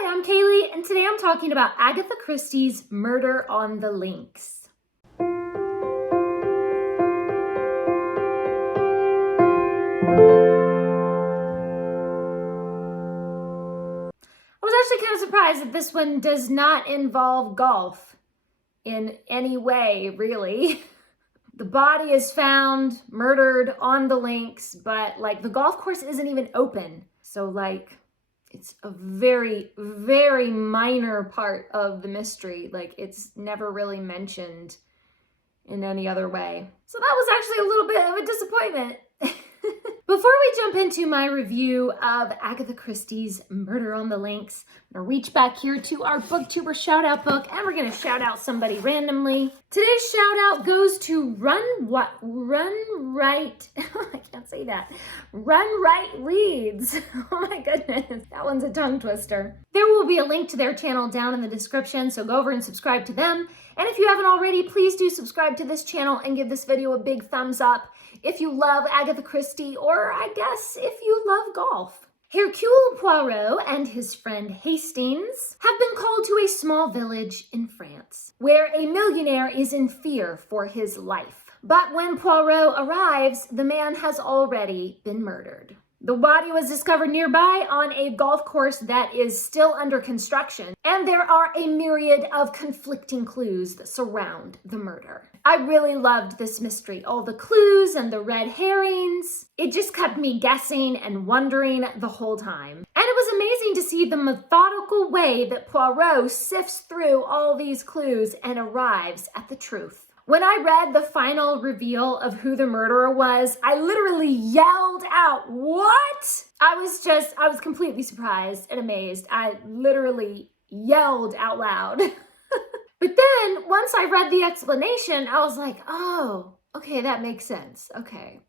Hi, I'm Kaylee, and today I'm talking about Agatha Christie's Murder on the Links. I was actually kind of surprised that this one does not involve golf in any way, really. The body is found, murdered on the links, but the golf course isn't even open. So it's a very, very minor part of the mystery. It's never really mentioned in any other way. So that was actually a little bit of a disappointment. Before we jump into my review of Agatha Christie's Murder on the Links, I'm gonna reach back here to our Booktuber Shoutout book, and we're gonna shout out somebody randomly. Today's shout out goes to Run Right, I can't say that. Run Right Reads. Oh my goodness, that one's a tongue twister. There will be a link to their channel down in the description, so go over and subscribe to them. And if you haven't already, please do subscribe to this channel and give this video a big thumbs up if you love Agatha Christie, or I guess if you love golf. Hercule Poirot and his friend Hastings have been called to a small village in France, where a millionaire is in fear for his life. But when Poirot arrives, the man has already been murdered. The body was discovered nearby on a golf course that is still under construction, and there are a myriad of conflicting clues that surround the murder. I really loved this mystery, all the clues and the red herrings. It just kept me guessing and wondering the whole time. And it was amazing to see the methodical way that Poirot sifts through all these clues and arrives at the truth. When I read the final reveal of who the murderer was, I literally yelled out, "What?" I was completely surprised and amazed. I literally yelled out loud. But then once I read the explanation, I was like, oh, okay, that makes sense. Okay.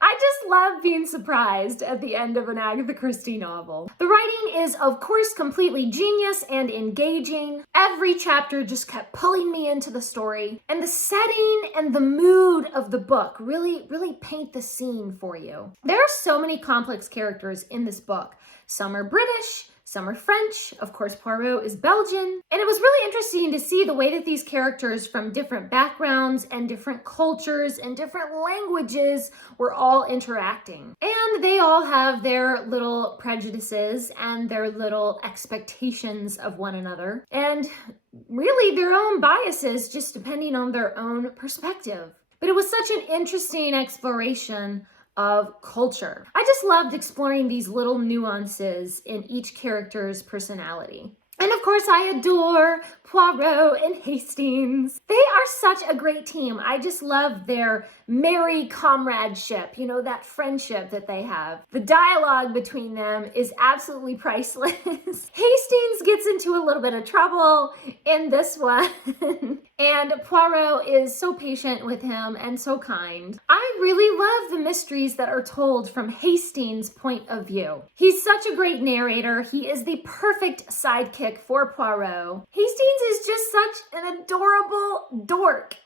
I just love being surprised at the end of an Agatha Christie novel. The writing is, of course, completely genius and engaging. Every chapter just kept pulling me into the story, and the setting and the mood of the book really paint the scene for you. There are so many complex characters in this book. Some are British, some are French, of course Poirot is Belgian, and it was really interesting to see the way that these characters from different backgrounds and different cultures and different languages were all interacting. And they all have their little prejudices and their little expectations of one another, and really their own biases just depending on their own perspective. But it was such an interesting exploration of culture. I just loved exploring these little nuances in each character's personality. And of course, I adore Poirot and Hastings. They are such a great team. I just love their merry comradeship, that friendship that they have. The dialogue between them is absolutely priceless. Hastings gets into a little bit of trouble in this one, and Poirot is so patient with him and so kind. I really love the mysteries that are told from Hastings' point of view. He's such a great narrator. He is the perfect sidekick for Poirot. Hastings is just such an adorable dork.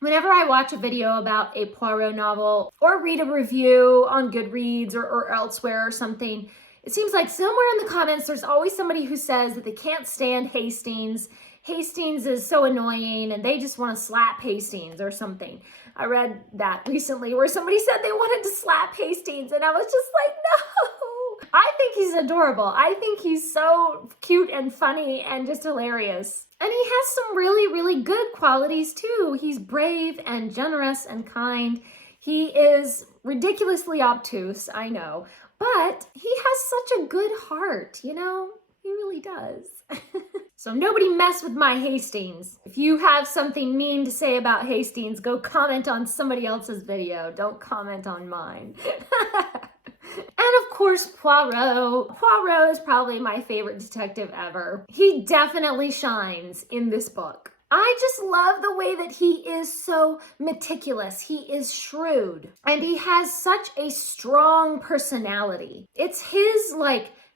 Whenever I watch a video about a Poirot novel or read a review on Goodreads or elsewhere or something, it seems like somewhere in the comments there's always somebody who says that they can't stand Hastings. Hastings is so annoying and they just want to slap Hastings or something. I read that recently where somebody said they wanted to slap Hastings, and I was just like, no! I think he's adorable. I think he's so cute and funny and just hilarious. And he has some really good qualities too. He's brave and generous and kind. He is ridiculously obtuse, I know, but he has such a good heart, He really does. So nobody mess with my Hastings. If you have something mean to say about Hastings, go comment on somebody else's video. Don't comment on mine. And of course, Poirot. Poirot is probably my favorite detective ever. He definitely shines in this book. I just love the way that he is so meticulous. He is shrewd, and he has such a strong personality. It's his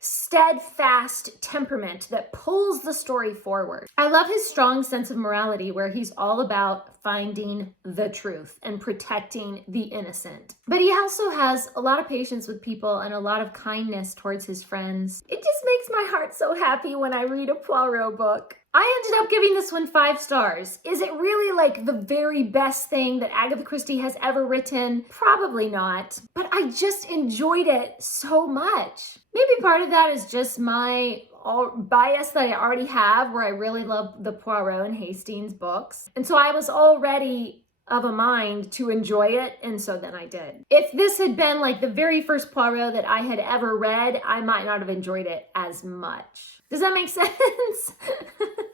steadfast temperament that pulls the story forward. I love his strong sense of morality, where he's all about finding the truth and protecting the innocent. But he also has a lot of patience with people and a lot of kindness towards his friends. It just makes my heart so happy when I read a Poirot book. I ended up giving this one 5 stars. Is it really like the very best thing that Agatha Christie has ever written? Probably not, but I just enjoyed it so much. Maybe part of that is just my bias that I already have, where I really love the Poirot and Hastings books. And so I was already of a mind to enjoy it, and so then I did. If this had been like the very first Poirot that I had ever read, I might not have enjoyed it as much. Does that make sense?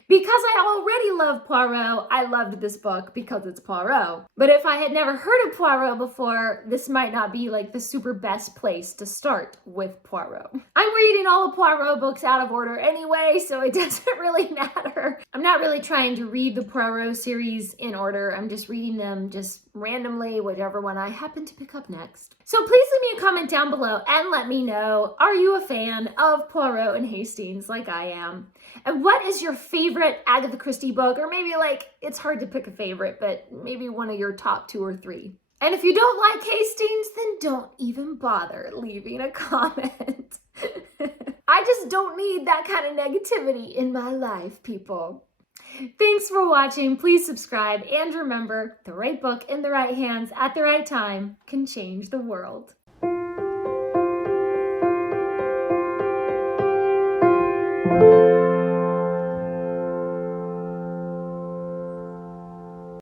Because I already love Poirot, I loved this book because it's Poirot. But if I had never heard of Poirot before, this might not be like the super best place to start with Poirot. I'm reading all the Poirot books out of order anyway, so it doesn't really matter. I'm not really trying to read the Poirot series in order. I'm just reading them just randomly, whichever one I happen to pick up next. So please leave me a comment down below and let me know, are you a fan of Poirot and Hastings like I am? And what is your favorite Agatha Christie book? Or maybe like, it's hard to pick a favorite, but maybe one of your top 2 or 3. And if you don't like Hastings, then don't even bother leaving a comment. I just don't need that kind of negativity in my life, people. Thanks for watching. Please subscribe, and remember, the right book in the right hands at the right time can change the world.